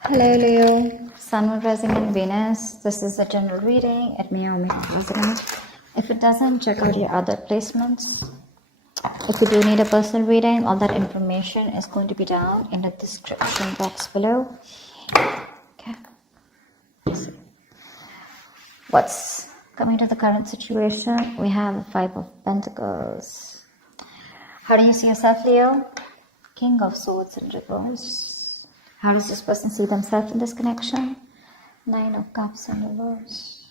Hello Leo, Sun, Moon, Rising and Venus. This is a general reading. It may or may not resonate. If it doesn't, check out your other placements. If you do need a personal reading, all that information is going to be down in the description box below. Okay. What's coming to the current situation? We have the Five of Pentacles. How do you see yourself, Leo? King of Swords in reverse. How does this person see themselves in this connection? Nine of Cups in reverse.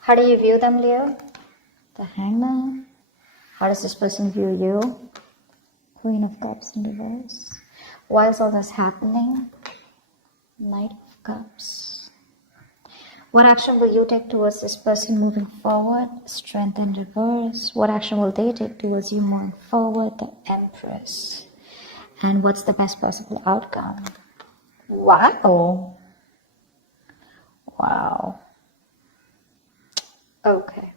How do you view them, Leo? The Hangman. How does this person view you? Queen of Cups in reverse. Why is all this happening? Knight of Cups. What action will you take towards this person moving forward? Strength in reverse. What action will they take towards you moving forward? The Empress. And what's the best possible outcome? Wow. Wow. Okay.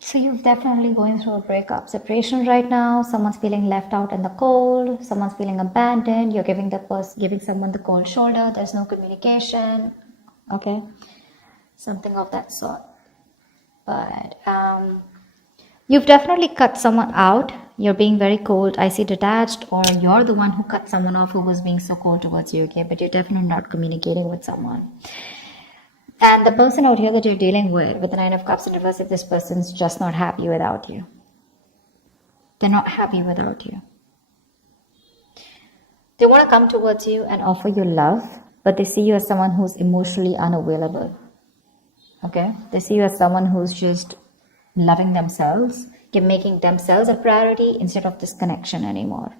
So you're definitely going through a breakup, separation right now. Someone's feeling left out in the cold. Someone's feeling abandoned. You're giving someone the cold shoulder. There's no communication. Okay. Something of that sort. But you've definitely cut someone out. You're being very cold. I see detached, or you're the one who cut someone off who was being so cold towards you, okay? But you're definitely not communicating with someone. And the person out here that you're dealing with the Nine of Cups in reverse, if this person's just not happy without you. They're not happy without you. They want to come towards you and offer you love, but they see you as someone who's emotionally unavailable. Okay? They see you as someone who's just loving themselves, making themselves a priority instead of this connection anymore.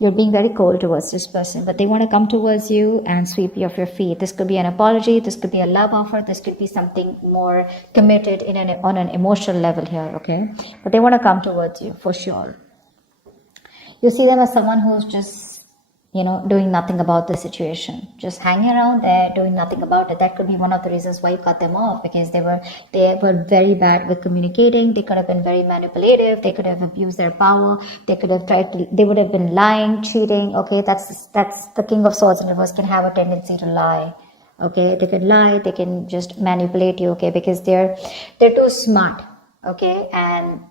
You're being very cold towards this person, but they want to come towards you and sweep you off your feet. This could be an apology, this could be a love offer, this could be something more committed on an emotional level here, okay? But they want to come towards you for sure. You see them as someone who's just doing nothing about the situation, just hanging around there, doing nothing about it. That could be one of the reasons why you cut them off, because they were very bad with communicating. They could have been very manipulative. They could have abused their power. They would have been lying, cheating. Okay, that's the King of Swords in reverse can have a tendency to lie. Okay, they can lie. They can just manipulate you. Okay, because they're too smart. Okay, and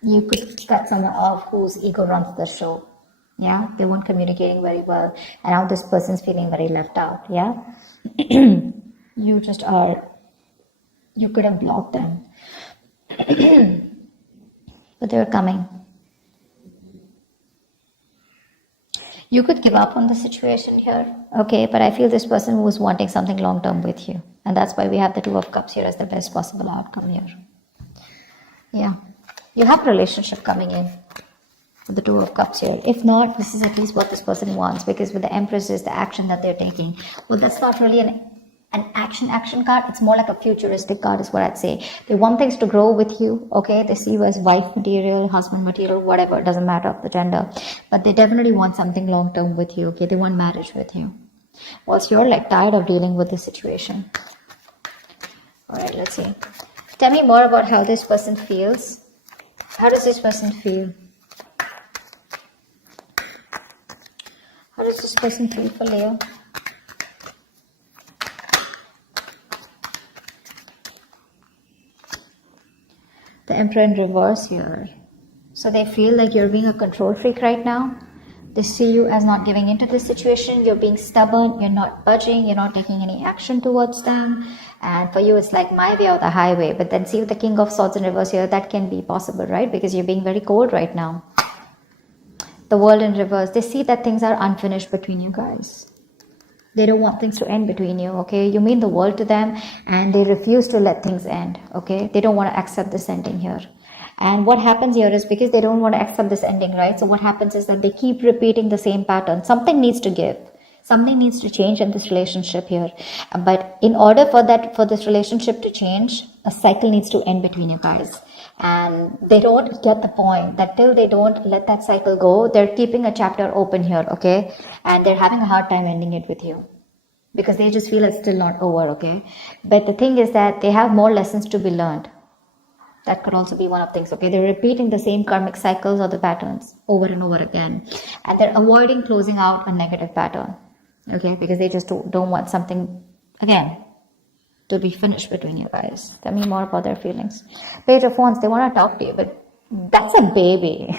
you could cut someone off whose ego runs the show. Yeah, they weren't communicating very well, and now this person's feeling very left out. Yeah, you could have blocked them, but they're coming. You could give up on the situation here, okay, but I feel this person was wanting something long term with you, and that's why we have the Two of Cups here as the best possible outcome here. Yeah, you have a relationship coming in. The Two of Cups here. If not, this is at least what this person wants, because with the Empress is the action that they're taking. Well, that's not really an action card. It's more like a futuristic card is what I'd say. They want things to grow with you, okay? They see you as wife material, husband material, whatever. It doesn't matter of the gender. But they definitely want something long-term with you, okay? They want marriage with you. Whilst you're like tired of dealing with the situation. Alright, let's see. Tell me more about how this person feels. How does this person feel? How does this person feel for Leo? The Emperor in reverse here. So they feel like you're being a control freak right now. They see you as not giving into this situation. You're being stubborn. You're not budging. You're not taking any action towards them. And for you, it's like my way or the highway. But then see with the King of Swords in reverse here, that can be possible, right? Because you're being very cold right now. The World in reverse. They see that things are unfinished between you guys. They don't want things to end between you, okay? You mean the world to them, and they refuse to let things end, okay? They don't want to accept this ending here. And what happens here is because they don't want to accept this ending, right? So what happens is that they keep repeating the same pattern. Something needs to give. Something needs to change in this relationship here. But in order for this relationship to change, a cycle needs to end between you guys. And they don't get the point that till they don't let that cycle go, they're keeping a chapter open here, okay? And they're having a hard time ending it with you because they just feel it's still not over, okay? But the thing is that they have more lessons to be learned. That could also be one of things. Okay, they're repeating the same karmic cycles or the patterns over and over again, and they're avoiding closing out a negative pattern. Okay, because they just don't want something again to be finished between you guys. Tell me more about their feelings. Page of Wands, they want to talk to you, but that's a baby.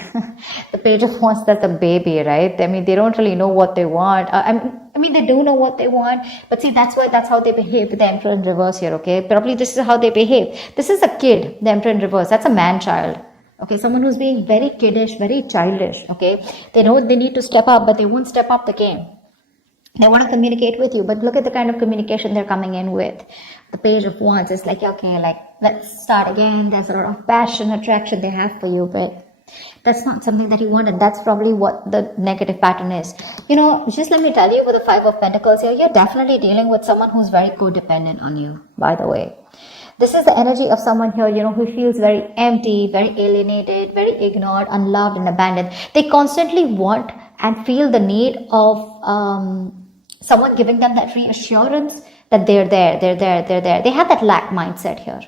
The Page of Wands, that's a baby, right? I mean, they don't really know what they want. I mean, they do know what they want, but see, that's how they behave with the Emperor in reverse here, okay? Probably this is how they behave. This is a kid, the Emperor in reverse. That's a man-child. Okay, someone who's being very kiddish, very childish, okay? They know they need to step up, but they won't step up the game. They want to communicate with you, but look at the kind of communication they're coming in with. The Page of Wands is like, okay, like, let's start again. There's a lot of passion, attraction they have for you, but that's not something that you want, and that's probably what the negative pattern is. You know, just let me tell you, with the Five of Pentacles here, you're definitely dealing with someone who's very codependent on you, by the way. This is the energy of someone here, you know, who feels very empty, very alienated, very ignored, unloved, and abandoned. They constantly want and feel the need of someone giving them that reassurance that they're there. They have that lack mindset here.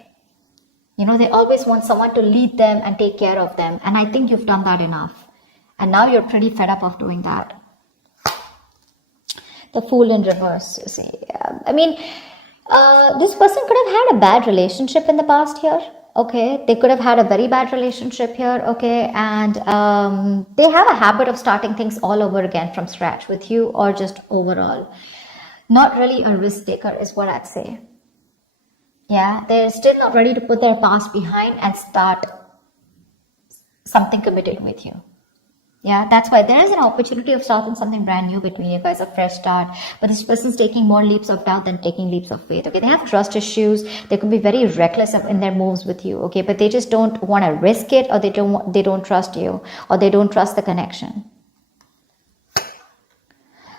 You know, they always want someone to lead them and take care of them. And I think you've done that enough. And now you're pretty fed up of doing that. The Fool in reverse, you see. I mean, this person could have had a bad relationship in the past here. Okay, they could have had a very bad relationship here. Okay, and they have a habit of starting things all over again from scratch with you, or just overall. Not really a risk taker is what I'd say. Yeah, they're still not ready to put their past behind and start something committed with you. Yeah, that's why there is an opportunity of starting something brand new between you guys, a fresh start. But this person's taking more leaps of doubt than taking leaps of faith. Okay, they have trust issues. They could be very reckless in their moves with you. Okay, but they just don't want to risk it, or they don't trust you, or they don't trust the connection.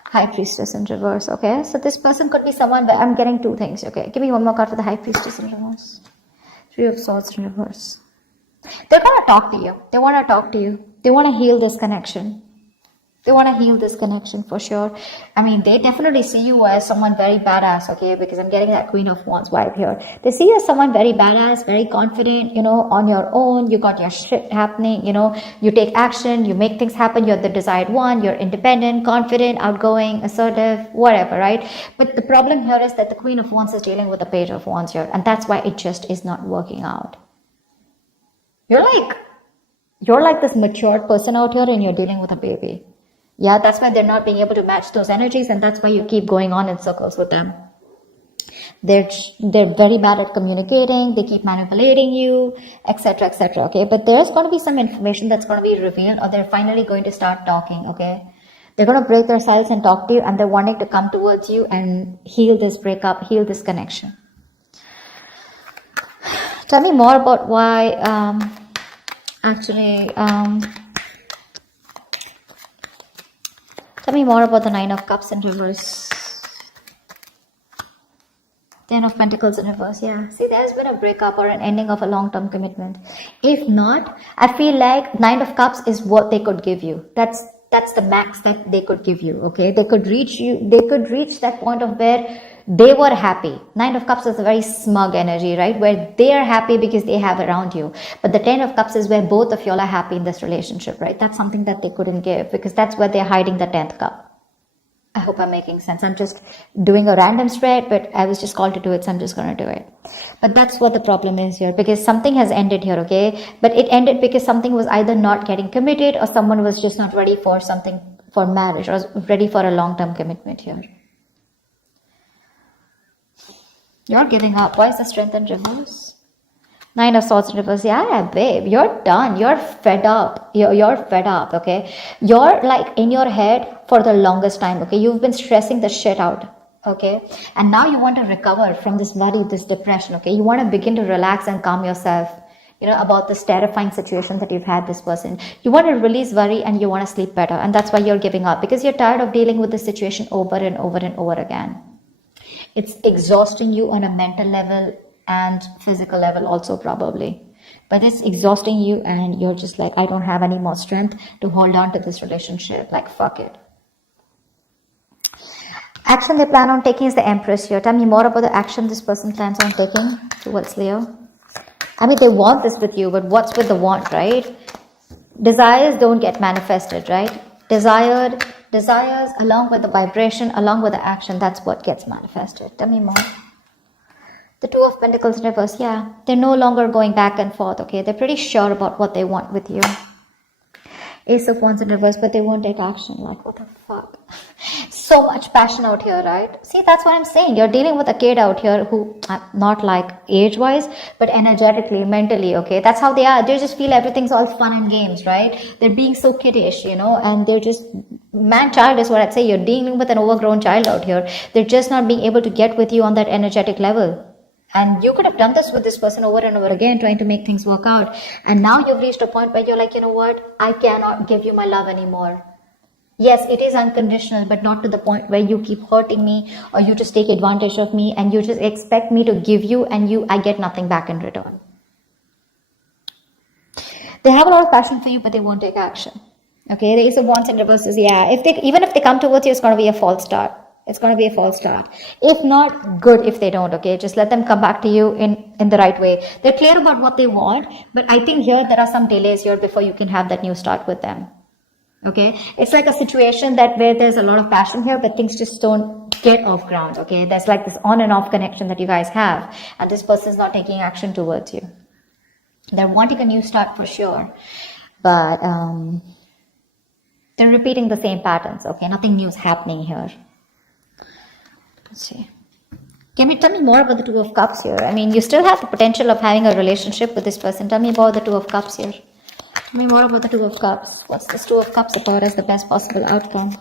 High Priestess in reverse. Okay, so this person could be someone where I'm getting two things. Okay, give me one more card for the High Priestess in reverse. Three of Swords in reverse. They're gonna talk to you. They want to talk to you. They want to heal this connection. They want to heal this connection for sure. I mean, they definitely see you as someone very badass, okay? Because I'm getting that Queen of Wands vibe here. They see you as someone very badass, very confident, you know, on your own. You got your shit happening, you know. You take action, you make things happen. You're the desired one. You're independent, confident, outgoing, assertive, whatever, right? But the problem here is that the Queen of Wands is dealing with the Page of Wands here. And that's why it just is not working out. You're like this matured person out here, and you're dealing with a baby. Yeah, that's why they're not being able to match those energies, and that's why you keep going on in circles with them. They're very bad at communicating. They keep manipulating you, etc., etc. Okay, but there's going to be some information that's going to be revealed, or they're finally going to start talking. Okay, they're going to break their silence and talk to you, and they're wanting to come towards you and heal this breakup, heal this connection. Tell me more about why. Tell me more about the Nine of Cups in reverse. Ten of Pentacles in reverse. Yeah. See, there's been a breakup or an ending of a long-term commitment. If not, I feel like Nine of Cups is what they could give you. That's the max that they could give you. Okay. They could reach that point of where they were happy. Nine of Cups is a very smug energy, right? Where they are happy because they have around you. But the Ten of Cups is where both of y'all are happy in this relationship, right? That's something that they couldn't give, because that's where they're hiding the 10th cup. I hope I'm making sense. I'm just doing a random spread, but I was just called to do it, so I'm just going to do it. But that's what the problem is here, because something has ended here, okay? But it ended because something was either not getting committed, or someone was just not ready for something, for marriage, or ready for a long-term commitment here. You're giving up. Why is the Strength in reverse? Nine of Swords in reverse. Yeah, babe, you're done. You're fed up. You're fed up, okay? You're like in your head for the longest time, okay? You've been stressing the shit out, okay? And now you want to recover from this worry, this depression, okay? You want to begin to relax and calm yourself, you know, about this terrifying situation that you've had this person. You want to release worry, and you want to sleep better. And that's why you're giving up, because you're tired of dealing with this situation over and over and over again. It's exhausting you on a mental level and physical level also, probably. But it's exhausting you, and you're just like, I don't have any more strength to hold on to this relationship. Like, fuck it. Action they plan on taking is the Empress here. Tell me more about the action this person plans on taking towards Leo. I mean, they want this with you, but what's with the want, right? Desires don't get manifested, right? Desires along with the vibration, along with the action, that's what gets manifested. Tell me more. The Two of Pentacles in reverse, yeah. They're no longer going back and forth, okay? They're pretty sure about what they want with you. Ace of Wands in reverse, but they won't take action. Like, what the fuck? So much passion out here, right? See, that's what I'm saying. You're dealing with a kid out here who, not like age-wise, but energetically, mentally, okay? That's how they are. They just feel everything's all fun and games, right? They're being so kiddish, you know, and they're just, man-child is what I'd say. You're dealing with an overgrown child out here. They're just not being able to get with you on that energetic level. And you could have done this with this person over and over again, trying to make things work out. And now you've reached a point where you're like, you know what? I cannot give you my love anymore. Yes, it is unconditional, but not to the point where you keep hurting me or you just take advantage of me and you just expect me to give you and I get nothing back in return. They have a lot of passion for you, but they won't take action. Okay, the Ace of Wands in reverse is, yeah, even if they come towards you, it's going to be a false start. It's going to be a false start. If not, good if they don't, okay? Just let them come back to you in the right way. They're clear about what they want, but I think here there are some delays here before you can have that new start with them. Okay? It's like a situation where there's a lot of passion here, but things just don't get off ground, okay? There's like this on and off connection that you guys have, and this person's not taking action towards you. They're wanting a new start for sure, but they're repeating the same patterns, okay? Nothing new is happening here. Let's see. Can you tell me more about the Two of Cups here? I mean, you still have the potential of having a relationship with this person. Tell me about the Two of Cups here. Tell me more about the Two of Cups. What's this Two of Cups about as the best possible outcome?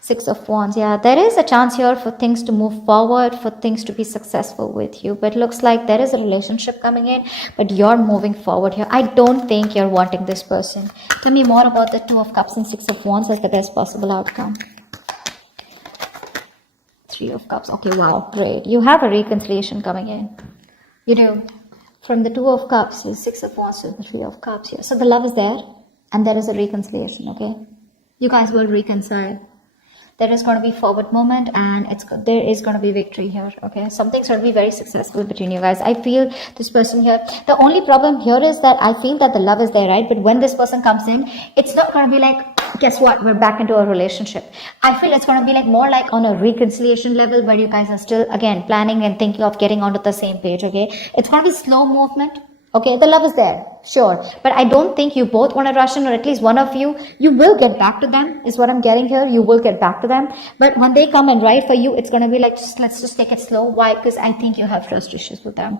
Six of Wands. Yeah, there is a chance here for things to move forward, for things to be successful with you. But it looks like there is a relationship coming in, but you're moving forward here. I don't think you're wanting this person. Tell me more about the Two of Cups and Six of Wands as the best possible outcome. Three of Cups. Okay, wow, great. You have a reconciliation coming in. You do. From the Two of Cups, the Six of Wands to the Three of Cups here. So the love is there, and there is a reconciliation, okay? You guys will reconcile. There is going to be forward movement, and there is going to be victory here, okay? Something's going to be very successful between you guys. I feel this person here. The only problem here is that I feel that the love is there, right? But when this person comes in, it's not going to be like, guess what? We're back into a relationship. I feel it's going to be like more like on a reconciliation level where you guys are still, again, planning and thinking of getting onto the same page, okay? It's going to be slow movement. Okay, the love is there, sure. But I don't think you both want to rush in, or at least one of you will get back to them, is what I'm getting here. You will get back to them. But when they come and write for you, it's going to be like, let's just take it slow. Why? Because I think you have trust issues with them.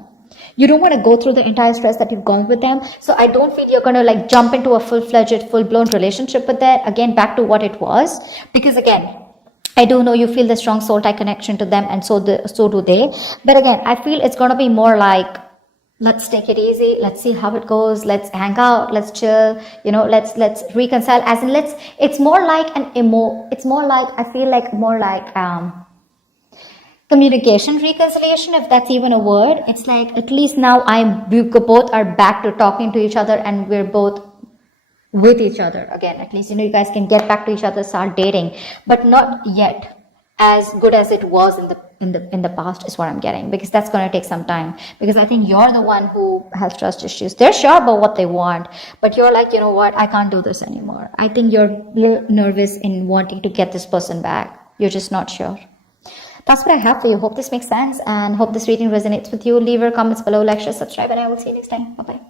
You don't want to go through the entire stress that you've gone with them. So I don't feel you're going to like jump into a full-fledged, full-blown relationship with that. Again, back to what it was. Because again, I do know you feel the strong soul tie connection to them, and so do they. But again, I feel it's going to be more like, let's take it easy. Let's see how it goes. Let's hang out. Let's chill. You know, let's reconcile. As in, it's more like it's more like, I feel like more like, communication reconciliation, if that's even a word. It's like, at least now we both are back to talking to each other, and we're both with each other again. At least, you know, you guys can get back to each other, start dating, but not yet as good as it was in the past, is what I'm getting, because that's going to take some time, because I think you're the one who has trust issues. They're sure about what they want, but you're like, you know what, I can't do this anymore. I think you're a little nervous in wanting to get this person back. You're just not sure. That's what I have for you. Hope this makes sense, and hope this reading resonates with you. Leave your comments below, like, share, subscribe, and I will see you next time. Bye bye.